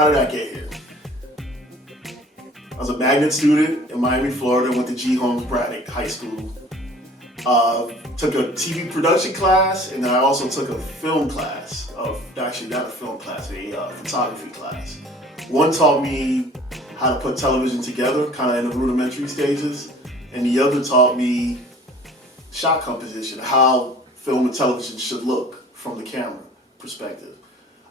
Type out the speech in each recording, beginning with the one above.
how did I get here? I was a magnet student in Miami, Florida. Went to G. Holmes Braddock High School. Took a TV production class, and then I also took a film class. Actually, not a film class, a photography class. One taught me how to put television together, kind of in the rudimentary stages, and the other taught me shot composition, how film and television should look from the camera perspective.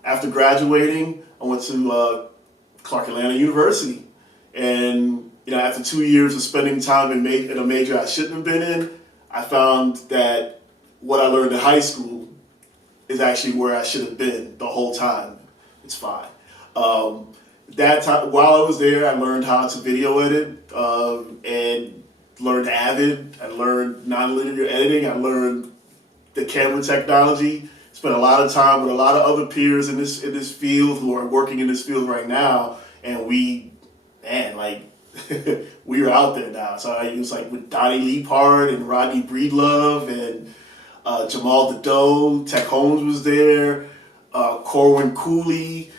After graduating, I went to Clark Atlanta University, and after 2 years of spending time in a major I shouldn't have been in, I found that what I learned in high school is actually where I should have been the whole time. It's fine. That time, while I was there, I learned how to video edit and learned Avid. I learned nonlinear editing. I learned the camera technology. Spent a lot of time with a lot of other peers in this field who are working in this field right now, and we were out there now. So it was like with Donnie Leapart and Rodney Breedlove and Jamal Dedeaux, Tech Holmes was there, Corwin Cooley,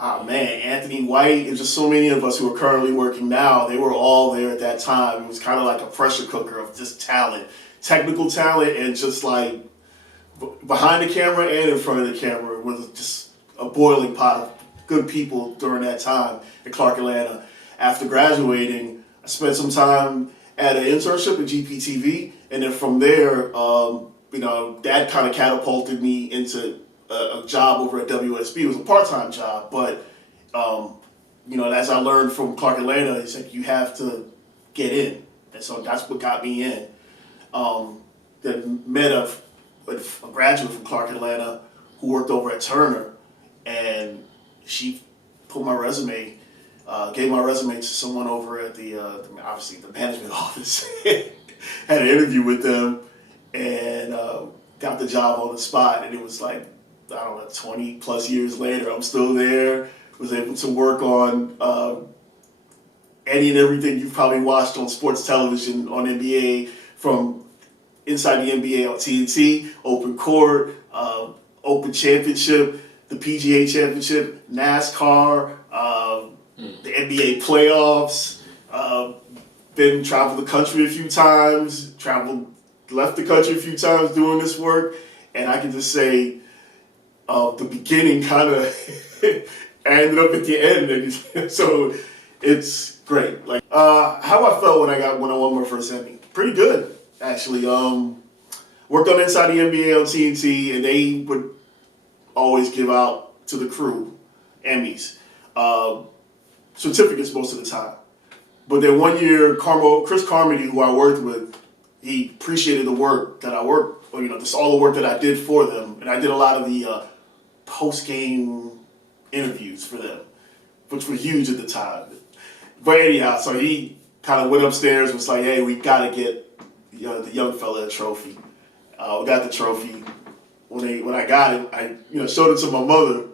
Anthony White, and just so many of us who are currently working now. They were all there at that time. It was kind of like a pressure cooker of just talent, technical talent, and just like behind the camera and in front of the camera was just a boiling pot of good people during that time at Clark Atlanta. After graduating, I spent some time at an internship at GPTV, and then from there, that kind of catapulted me into a job over at WSB. It was a part-time job, but as I learned from Clark Atlanta, it's like you have to get in, and so that's what got me in. Then met a graduate from Clark Atlanta who worked over at Turner, and she put my resume, gave my resume to someone over at the management office. Had an interview with them and got the job on the spot. And it was like, 20 plus years later, I'm still there. Was able to work on any and everything you've probably watched on sports television on NBA, from inside the NBA on TNT, Open Court, Open Championship, the PGA Championship, NASCAR, the NBA playoffs. Been traveled the country a few times, left the country a few times doing this work, and I can just say the beginning kind of ended up at the end, and so it's great. Like how I felt when I won my first Emmy, pretty good actually. Worked on Inside the NBA on TNT, and they would always give out to the crew Emmys, certificates most of the time. But then one year, Chris Carmody, who I worked with, he appreciated the work that I worked, just all the work that I did for them, and I did a lot of the post-game interviews for them, which were huge at the time. But anyhow, so he kind of went upstairs and was like, "Hey, we gotta get the young fella a trophy." We got the trophy. When I got it, I showed it to my mother.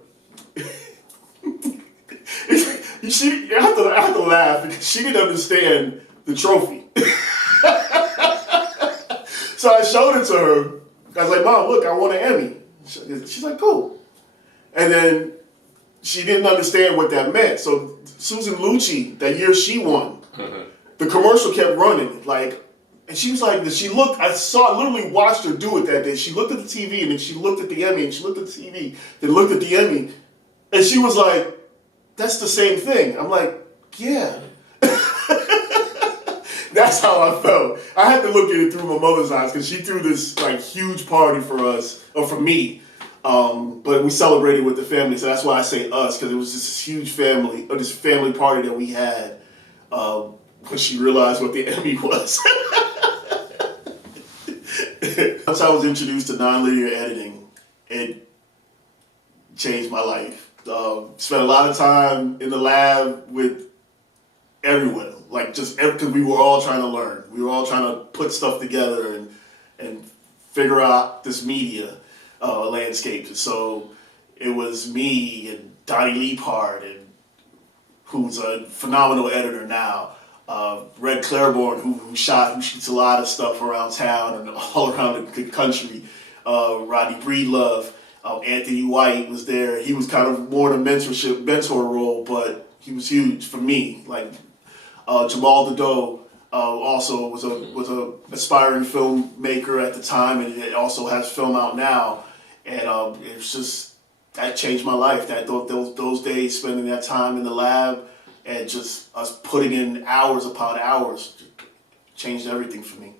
I have to laugh because she didn't understand the trophy. So I showed it to her. I was like, "Mom, look, I won an Emmy." She's like, "Cool." And then she didn't understand what that meant. So Susan Lucci, that year she won, the commercial kept running. And she was like, literally watched her do it that day. She looked at the TV, and then she looked at the Emmy, and she looked at the TV, then looked at the Emmy, and she was like, "That's the same thing." I'm like, "Yeah." That's how I felt. I had to look at it through my mother's eyes because she threw this huge party for us, or for me. But we celebrated with the family, so that's why I say us, because it was just this huge family, or this family party that we had when she realized what the Emmy was. Once I was introduced to nonlinear editing, it changed my life. Spent a lot of time in the lab with everyone, because we were all trying to learn. We were all trying to put stuff together and figure out this media landscape. So it was me and Donnie Leapart, who's a phenomenal editor now. Red Claiborne, who shoots a lot of stuff around town and all around the country. Rodney Breedlove, Anthony White was there. He was kind of more in a mentor role, but he was huge for me. Like Jamal Dadoe also was a aspiring filmmaker at the time, and it also has film out now. And it's just that changed my life. That those days spending that time in the lab and just us putting in hours upon hours changed everything for me.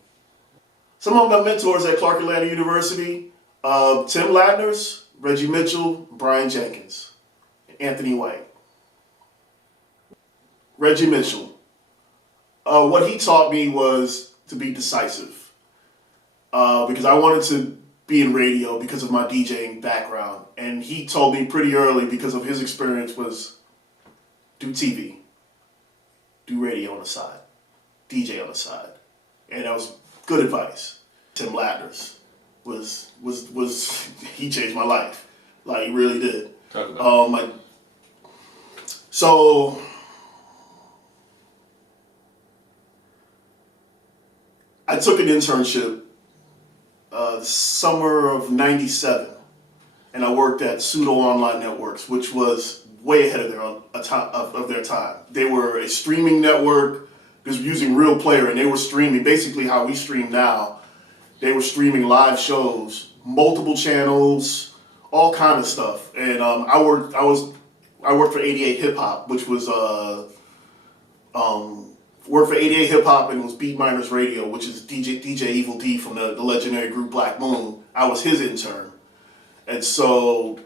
Some of my mentors at Clark Atlanta University: Tim Ladners, Reggie Mitchell, Brian Jenkins, Anthony White. Reggie Mitchell. What he taught me was to be decisive, because I wanted to be in radio because of my DJing background. And he told me pretty early, because of his experience, was do TV, do radio on the side, DJ on the side. And that was good advice. Tim Ladners was he changed my life. Like, he really did. Talk about So I took an internship the summer of '97, and I worked at Pseudo Online Networks, which was way ahead of their time. They were a streaming network, just using Real Player, and they were streaming basically how we stream now. They were streaming live shows, multiple channels, all kind of stuff. And I worked for 88 Hip Hop, which was worked for 88 Hip Hop, and it was Beat Miners Radio, which is DJ Evil D from the legendary group Black Moon. I was his intern. And so,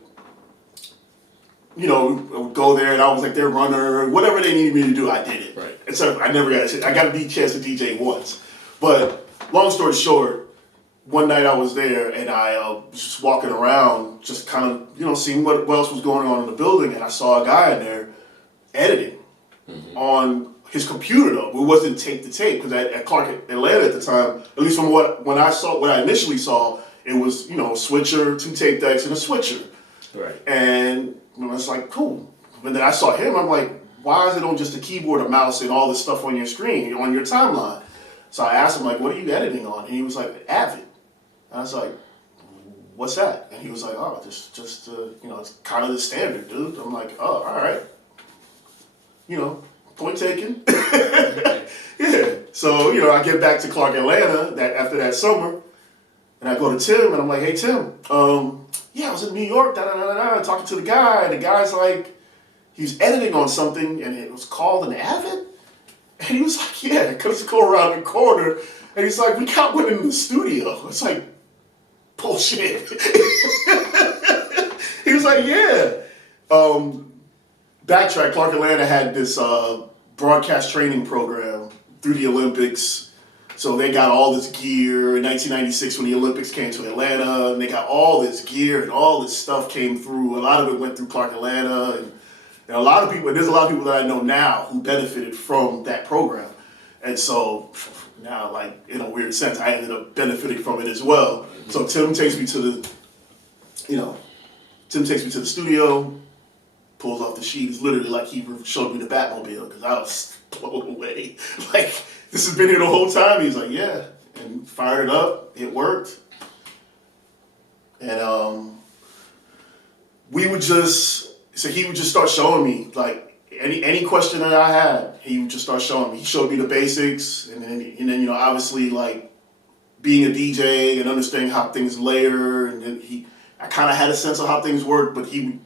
you know, I would go there and I was like their runner, whatever they needed me to do, I did it. Right. And so I never got I got a chance to DJ once. But long story short, one night I was there and I was just walking around, just kind of, you know, seeing what else was going on in the building, and I saw a guy in there editing on his computer, though. It wasn't tape to tape, because at Clark Atlanta at the time, at least from what I initially saw, it was, you know, a switcher, 2 tape decks, and a switcher. Right. And you know, it's like, cool. And then I saw him, I'm like, why is it on just a keyboard, a mouse, and all this stuff on your screen, on your timeline? So I asked him, like, what are you editing on? And he was like, Avid. And I was like, what's that? And he was like, oh, just you know, it's kind of the standard, dude. I'm like, oh, all right. You know, point taken. Yeah. So, you know, I get back to Clark Atlanta after that summer, and I go to Tim, and I'm like, hey, Tim, yeah, I was in New York, talking to the guy, and the guy's like, he was editing on something, and it was called an Avid? And he was like, yeah, because go around the corner, and he's like, we got one in the studio. It's like, bullshit. He was like, yeah. Backtrack, Clark Atlanta had this broadcast training program through the Olympics. So they got all this gear in 1996 when the Olympics came to Atlanta, and they got all this gear and all this stuff came through. A lot of it went through Clark Atlanta, and a lot of people, there's a lot of people that I know now who benefited from that program. And so now, like, in a weird sense, I ended up benefiting from it as well. So Tim takes me to the studio, pulls off the sheet. It's literally like he showed me the Batmobile, because I was blown away. Like, this has been here the whole time. He's like, yeah. And fired it up. It worked. And he would just start showing me, like, any question that I had, he would just start showing me. He showed me the basics, and then you know, obviously, like, being a DJ and understanding how things layer, and then I kind of had a sense of how things work, but every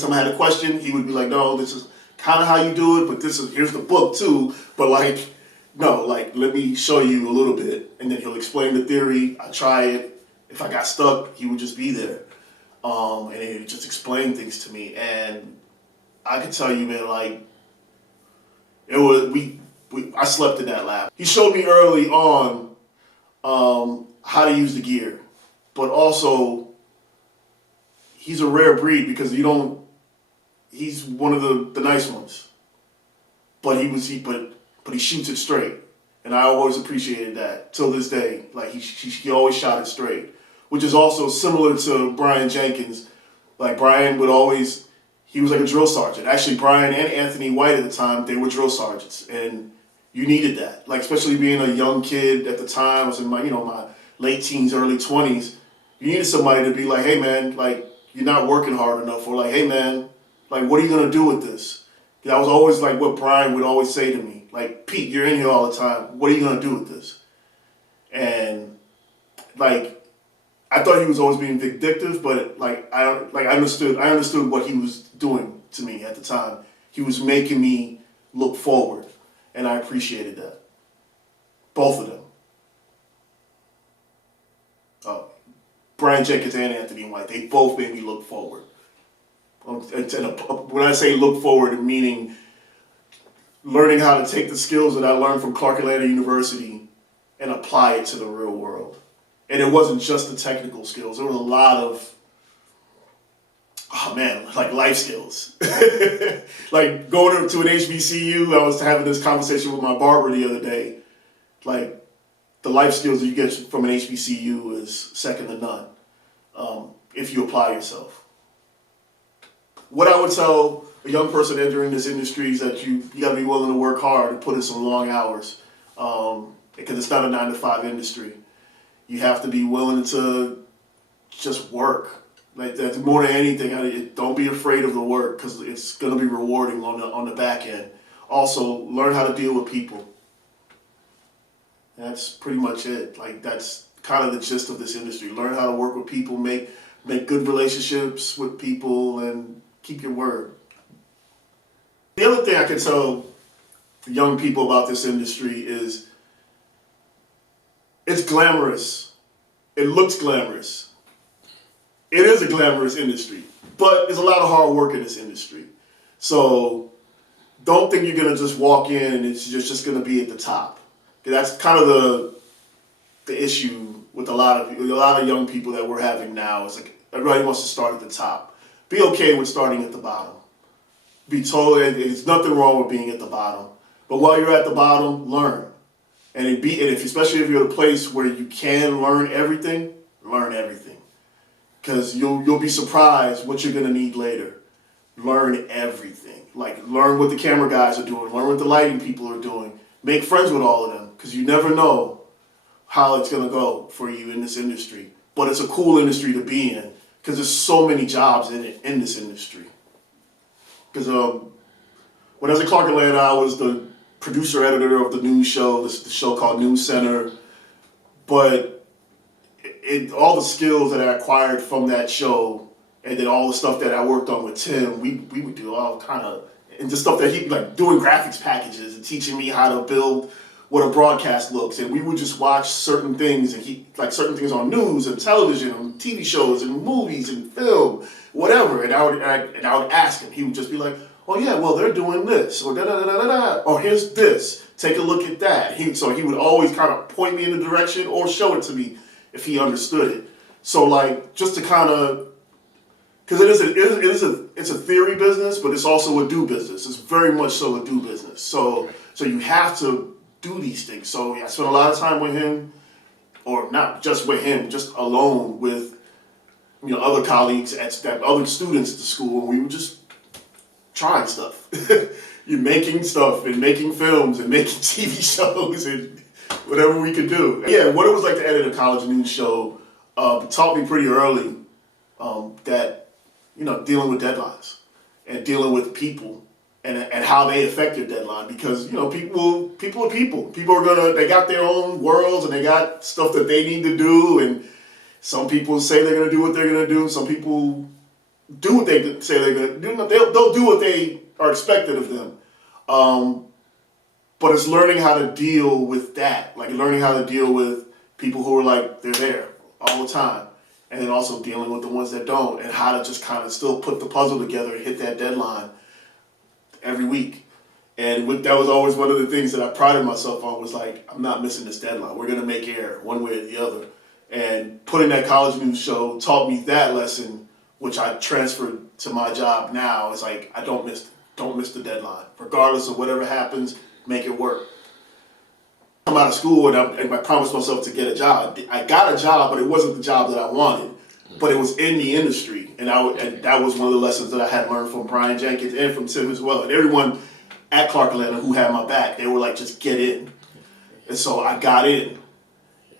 time I had a question, he would be like, no, this is kind of how you do it, but here's the book too, but like, no, like, let me show you a little bit, and then he'll explain the theory, I try it. If I got stuck, he would just be there, and he would just explain things to me, and I could tell you, man, like, it was, I slept in that lab. He showed me early on how to use the gear, but also, he's a rare breed, because he's one of the nice ones, but he shoots it straight, and I always appreciated that till this day. Like, he always shot it straight, which is also similar to Brian Jenkins. Like, Brian he was like a drill sergeant. Actually, Brian and Anthony White at the time, they were drill sergeants, and you needed that. Like, especially being a young kid at the time, I was in my late teens, early 20s. You needed somebody to be like, hey man, like, you're not working hard enough, or like, hey man, like what are you gonna do with this? That was always like what Brian would always say to me, like, Pete, you're in here all the time. What are you gonna do with this? And like, I thought he was always being vindictive, but I understood what he was doing to me at the time. He was making me look forward, and I appreciated that. Both of them. Brian Jenkins and Anthony White, they both made me look forward. When I say look forward, meaning learning how to take the skills that I learned from Clark Atlanta University and apply it to the real world. And it wasn't just the technical skills. There was a lot of, like life skills. Like going to an HBCU, I was having this conversation with my barber the other day. Like, the life skills that you get from an HBCU is second to none if you apply yourself. What I would tell a young person entering this industry is that you got to be willing to work hard and put in some long hours because it's not a 9-to-5 industry. You have to be willing to just work. Like, that's more than anything. Don't be afraid of the work because it's going to be rewarding on the back end. Also, learn how to deal with people. That's pretty much it. Like, that's kind of the gist of this industry. Learn how to work with people, make good relationships with people, and keep your word. The other thing I can tell young people about this industry is it's glamorous. It looks glamorous. It is a glamorous industry, but there's a lot of hard work in this industry. So don't think you're going to just walk in and it's just going to be at the top. That's kind of the issue with a lot of young people that we're having now. Is like everybody wants to start at the top. Be okay with starting at the bottom. Be told there's nothing wrong with being at the bottom. But while you're at the bottom, learn. And especially if you're at a place where you can learn everything. Because you'll be surprised what you're gonna need later. Learn everything. Like, learn what the camera guys are doing. Learn what the lighting people are doing. Make friends with all of them, because you never know how it's going to go for you in this industry. But it's a cool industry to be in, because there's so many jobs in this industry. Because when I was at Clark Atlanta, I was the producer-editor of the news show, the show called News Center. But all the skills that I acquired from that show, and then all the stuff that I worked on with Tim, we would do all kind of, and the stuff that he, like doing graphics packages and teaching me how to build what a broadcast looks. And we would just watch certain things, and certain things on news and television and TV shows and movies and film, whatever. And I would ask him. He would just be like, oh yeah, well, they're doing this, or da-da-da-da-da, or here's this. Take a look at that. So he would always kind of point me in the direction or show it to me if he understood it. So like, just to kind of, because it's a theory business, but it's also a do business. It's very much so a do business. So you have to do these things. So I spent a lot of time with him, or not just with him, just alone with other colleagues other students at the school, and we were just trying stuff. You're making stuff and making films and making TV shows and whatever we could do. Yeah, what it was like to edit a college news show taught me pretty early that dealing with deadlines and dealing with people and how they affect your deadline, because people are people. People are they got their own worlds and they got stuff that they need to do, and some people say they're gonna do what they're gonna do. Some people do what they say they're gonna do. They'll do what they are expected of them. But it's learning how to deal with that, like learning how to deal with people who are like they're there all the time. And then also dealing with the ones that don't, and how to just kind of still put the puzzle together and hit that deadline every week. And that was always one of the things that I prided myself on, was like, I'm not missing this deadline. We're going to make air one way or the other. And putting that college news show taught me that lesson, which I transferred to my job now. It's like, I don't miss the deadline. Regardless of whatever happens, make it work. I'm out of school and I promised myself to get a job. I got a job, but it wasn't the job that I wanted. But it was in the industry, and that was one of the lessons that I had learned from Brian Jenkins and from Tim as well. And everyone at Clark Atlanta who had my back, they were like, just get in. And so I got in.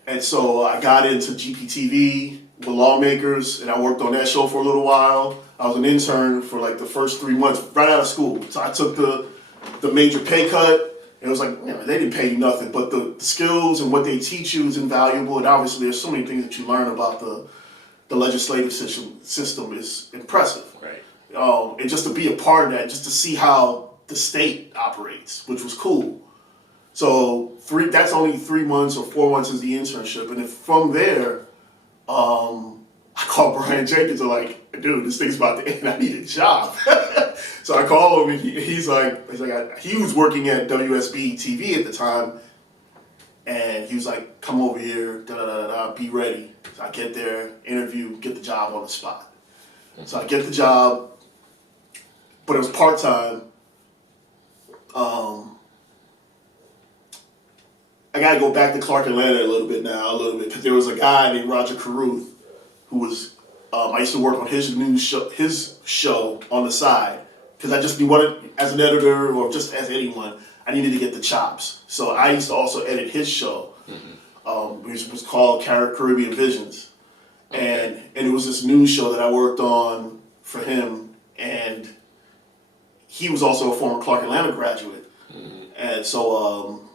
And so I got into GPTV, with lawmakers, and I worked on that show for a little while. I was an intern for like the first 3 months right out of school. So I took the major pay cut. And it was like, they didn't pay you nothing, but the skills and what they teach you is invaluable. And obviously, there's so many things that you learn about the legislative system is impressive. Right. And just to be a part of that, just to see how the state operates, which was cool. So that's only 3 months or 4 months is the internship. And from there, I called Brian Jenkins and like, dude, this thing's about to end. I need a job. So I call him and he's like, he was working at WSB TV at the time. And he was like, come over here, be ready. So I get there, interview, get the job on the spot. So I get the job, but it was part-time. I got to go back to Clark Atlanta a little bit, because there was a guy named Roger Carruth who was, I used to work on his show on the side, because I just wanted, as an editor or just as anyone, I needed to get the chops. So I used to also edit his show, which was called Caribbean Visions. And it was this news show that I worked on for him, and he was also a former Clark Atlanta graduate. And so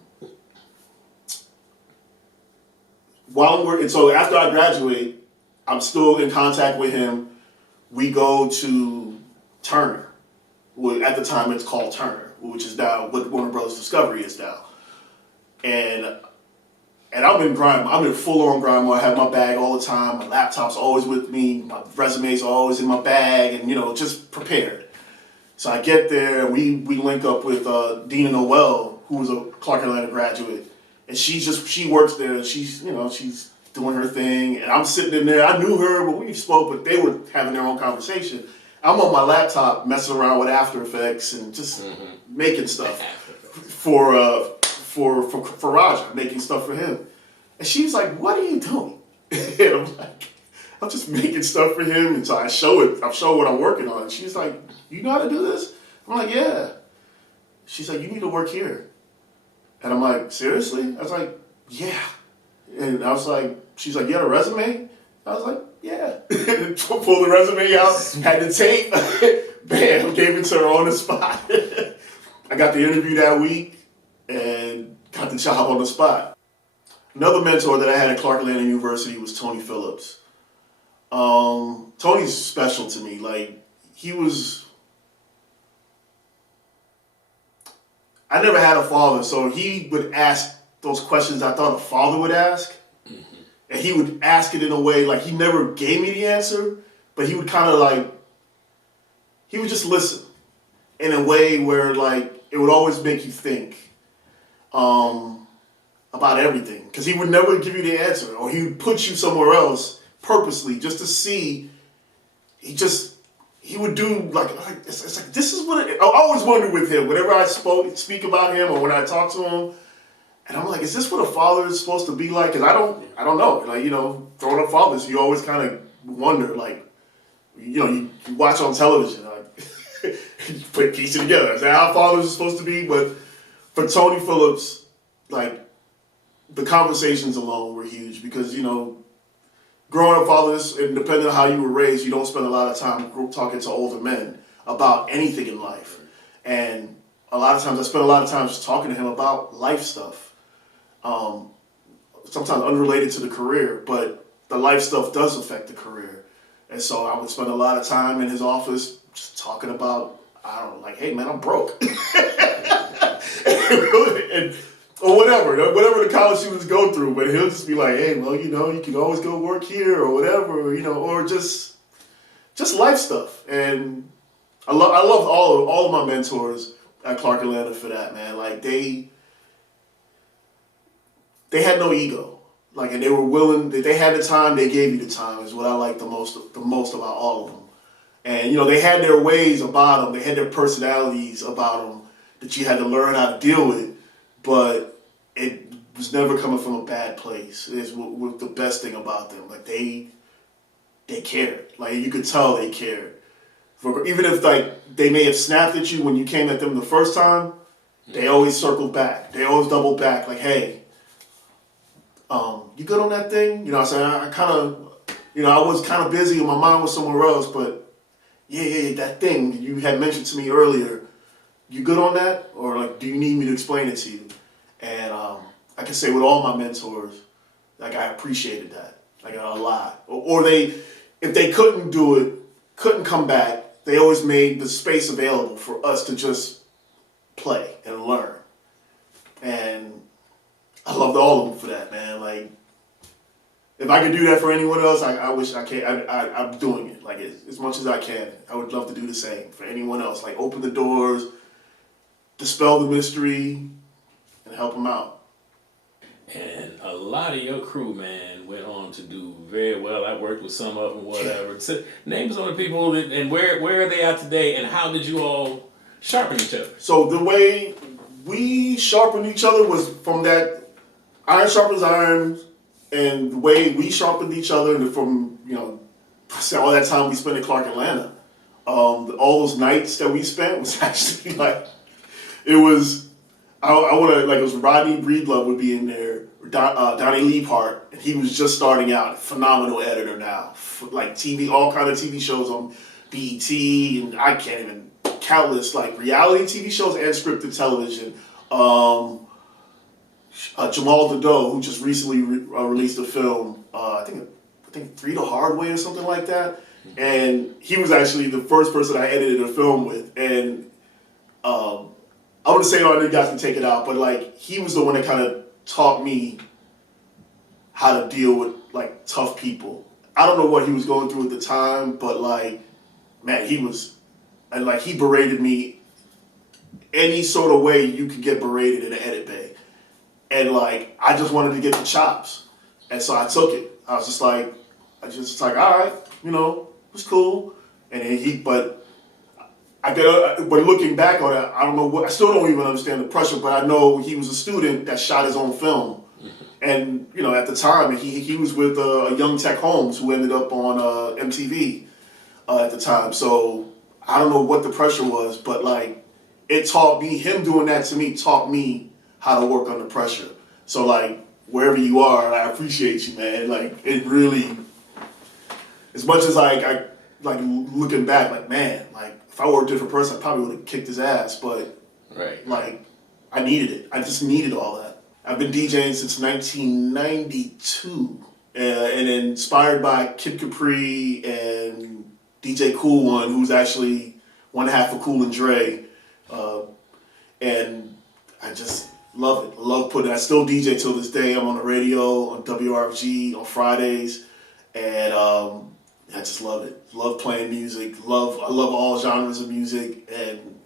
so after I graduate, I'm still in contact with him. We go to Turner. Well, at the time, it's called Turner, which is now what Warner Brothers Discovery is now. And I'm in grind. I'm in full-on grind mode. I have my bag all the time. My laptop's always with me. My resume's always in my bag, and just prepared. So I get there, and we link up with Dina Noel, who was a Clark Atlanta graduate, and she works there. And she's doing her thing, and I'm sitting in there. I knew her, but we spoke, but they were having their own conversation. I'm on my laptop messing around with After Effects and just making stuff for Raja, making stuff for him. And she's like, "What are you doing?" And I'm like, "I'm just making stuff for him." And so I show what I'm working on. And she's like, "You know how to do this?" I'm like, "Yeah." She's like, "You need to work here." And I'm like, "Seriously?" I was like, "Yeah." And I was like, she's like, "You got a resume?" I was like, "Yeah." Pulled the resume out, had the tape, bam, gave it to her on the spot. I got the interview that week and got the job on the spot. Another mentor that I had at Clark Atlanta University was Tony Phillips. Tony's special to me. Like, I never had a father, so he would ask those questions I thought a father would ask. And he would ask it in a way, like, he never gave me the answer, but he would kind of he would just listen in a way where, like, it would always make you think about everything. Because he would never give you the answer, or he would put you somewhere else purposely just to see. He would do, it's like, this is what I always wondered with him, whenever I speak about him or when I talk to him. And I'm like, is this what a father is supposed to be like? Because I don't know. Like, growing up fathers, you always kind of wonder, like, you watch on television, like, you piece it together. Is that how fathers are supposed to be? But for Tony Phillips, like, the conversations alone were huge because, growing up fathers, and depending on how you were raised, you don't spend a lot of time talking to older men about anything in life. And a lot of times, I spent a lot of time just talking to him about life stuff. Sometimes unrelated to the career, but the life stuff does affect the career. And so I would spend a lot of time in his office just talking about, like, hey man, I'm broke. Or whatever the college students go through, but he'll just be like, hey, well, you can always go work here or whatever, or just life stuff. And I love all of my mentors at Clark Atlanta for that, man. Like, they had no ego. Like, and they were willing, they had the time, they gave you the time, is what I like the most about all of them. And, they had their ways about them, they had their personalities about them that you had to learn how to deal with, but it was never coming from a bad place. It's what the best thing about them. Like, they cared. Like, you could tell they cared. Even if, like, they may have snapped at you when you came at them the first time, they always circled back. They always doubled back. Like, hey, you good on that thing? I kind of, I was kind of busy and my mind was somewhere else, but yeah, that thing you had mentioned to me earlier, you good on that? Or like, do you need me to explain it to you? And I can say with all my mentors, like I appreciated that, like a lot. Or if they couldn't do it, couldn't come back, they always made the space available for us to just play and learn. And I loved all of them for that, man. Like, if I could do that for anyone else, I wish I can. I'm doing it, like as much as I can. I would love to do the same for anyone else. Like, open the doors, dispel the mystery, and help them out. And a lot of your crew, man, went on to do very well. I worked with some of them, whatever. So, name some of the people, and where are they at today, and how did you all sharpen each other? So the way we sharpened each other was from that iron sharpens iron, and the way we sharpened each other, and from all that time we spent in Clark, Atlanta. All those nights that we spent was actually like, it was. I want to, like, it was Rodney Breedlove would be in there, Donnie Liebhart, and he was just starting out, phenomenal editor now, like TV, all kind of TV shows on BET, and I can't even, countless, like, reality TV shows and scripted television. Jamal Dadoe, who just recently released a film, I think Three the Hard Way or something like that, and he was actually the first person I edited a film with, and I wouldn't say all the guys can take it out, but like he was the one that kind of taught me how to deal with like tough people. I don't know what he was going through at the time, but like, man, he berated me any sort of way you could get berated in an edit bay. And like, I just wanted to get the chops. And so I took it. I was just like, all right, it's cool. And then but looking back on it, I don't know I still don't even understand the pressure, but I know he was a student that shot his own film. And, at the time, he was with young Tech Holmes, who ended up on MTV at the time. So I don't know what the pressure was, but like, it taught me, him doing that to me taught me how to work under pressure. So like, wherever you are, I appreciate you, man. Like, it really, as much as I looking back, like, man, like, if I were a different person, I probably would have kicked his ass, but right. Like, I needed it. I just needed all that. I've been DJing since 1992, and inspired by Kid Capri and DJ Cool One, who's actually one half of Cool and Dre, and I just love it. I love putting. I still DJ till this day. I'm on the radio on WRFG on Fridays, and I just love it. Love playing music. I love all genres of music, and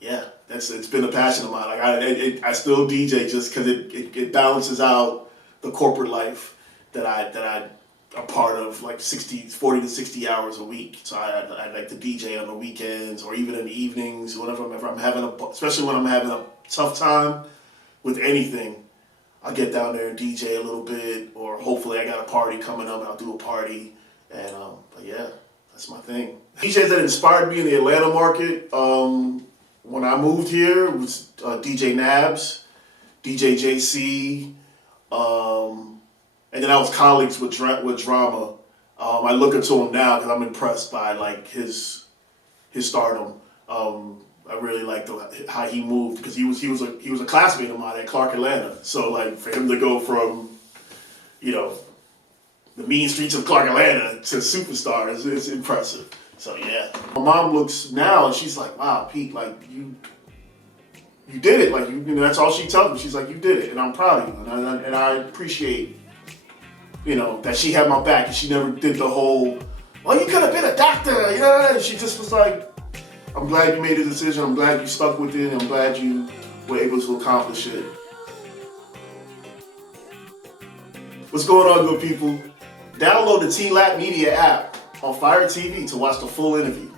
yeah, it's been a passion of mine. Like I still DJ just because it balances out the corporate life that I'm a part of, like 40 to 60 hours a week. So I like to DJ on the weekends or even in the evenings, whenever I'm having especially when I'm having a tough time with anything. I'll get down there and DJ a little bit, or hopefully I got a party coming up and I'll do a party. And but yeah, that's my thing. DJs that inspired me in the Atlanta market, when I moved here, it was DJ Nabs, DJ JC, and then I was colleagues with Drama. I look up to him now because I'm impressed by like his stardom. I really liked how he moved because he was a classmate of mine at Clark, Atlanta. So like for him to go from, the mean streets of Clark, Atlanta to superstar is impressive. So yeah, my mom looks now and she's like, "Wow, Pete, like you did it. Like that's all she tells me. She's like, you did it, and I'm proud of you, and I appreciate, that she had my back and she never did the whole, well, you could have been a doctor, She just was like, I'm glad you made a decision. I'm glad you stuck with it. And I'm glad you were able to accomplish it." What's going on, good people? Download the T-Lap Media app on Fire TV to watch the full interview.